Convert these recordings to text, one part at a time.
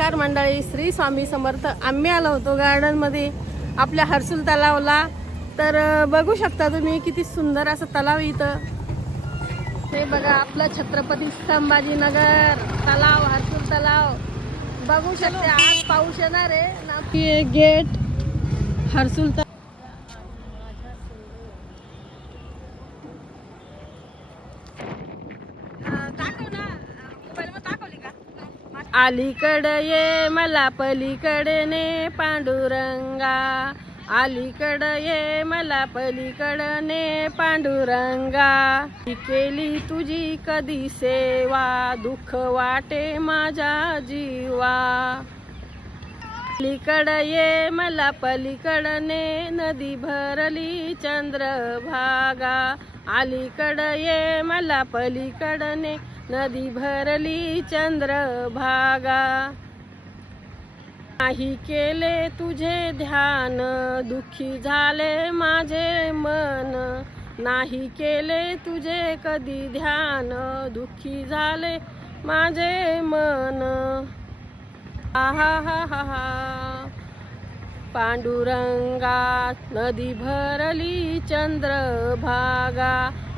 नमस्कार मंडळी, श्री स्वामी समर्थ. आम्ही आलो होतो गार्डन मध्ये आपल्या हर्सुल तलावला. तर बघू शकता तुम्ही किती सुंदर असं तलाव इथं. हे बघा आपलं छत्रपती संभाजीनगर तलाव, हर्सुल तलाव बघू शकते. आज पाऊस येणार आहे ना. गेट हर्सुल तलाव. अलीकडे ये मला पलीकडे ने पांडुरंगा, अलीकडे ये मला पलीकडे ने पांडुरंगा. केली तुझी कधी सेवा, दुःख वाटे माझ्या जीवा. अलीकडे ये मला पलीकडे ने नदी भरली चंद्रभागा, अलीकडे ये मला पलीकडे ने नदी भरली चंद्रभागा. नाही केले तुझे ध्यान, दुःखी झाले माझे मन. नाही केले तुझे कधी ध्यान, दुःखी झाले माझे मन. आहा हा हा हा. पांडुरंगा नदी भरली चंद्रभागा,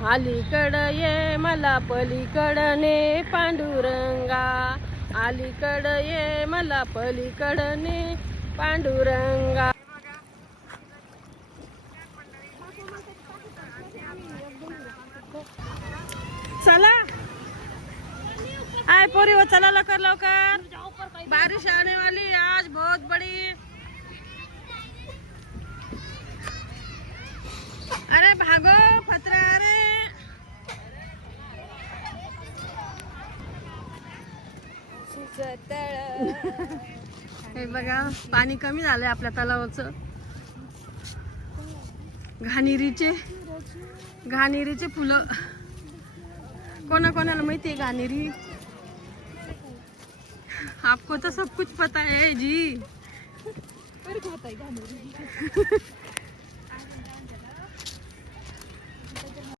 अलीकडे ये मला पलीकडे ने पांडुरंगा, अलीकडे ये मला पलीकडे ने पांडुरंगा. चला आय पोरी वो, चला लवकर लवकर, बारिश आने वाली है आज बहुत बड़ी. अरे भागो फतरा. अरे हे बघा पाणी कमी झालंय आपल्या तलावाचं. घाणेरीचे फुलं कोणाकोणाला माहिती आहे घाणेरी? आपको तो सब कुछ पता है जी.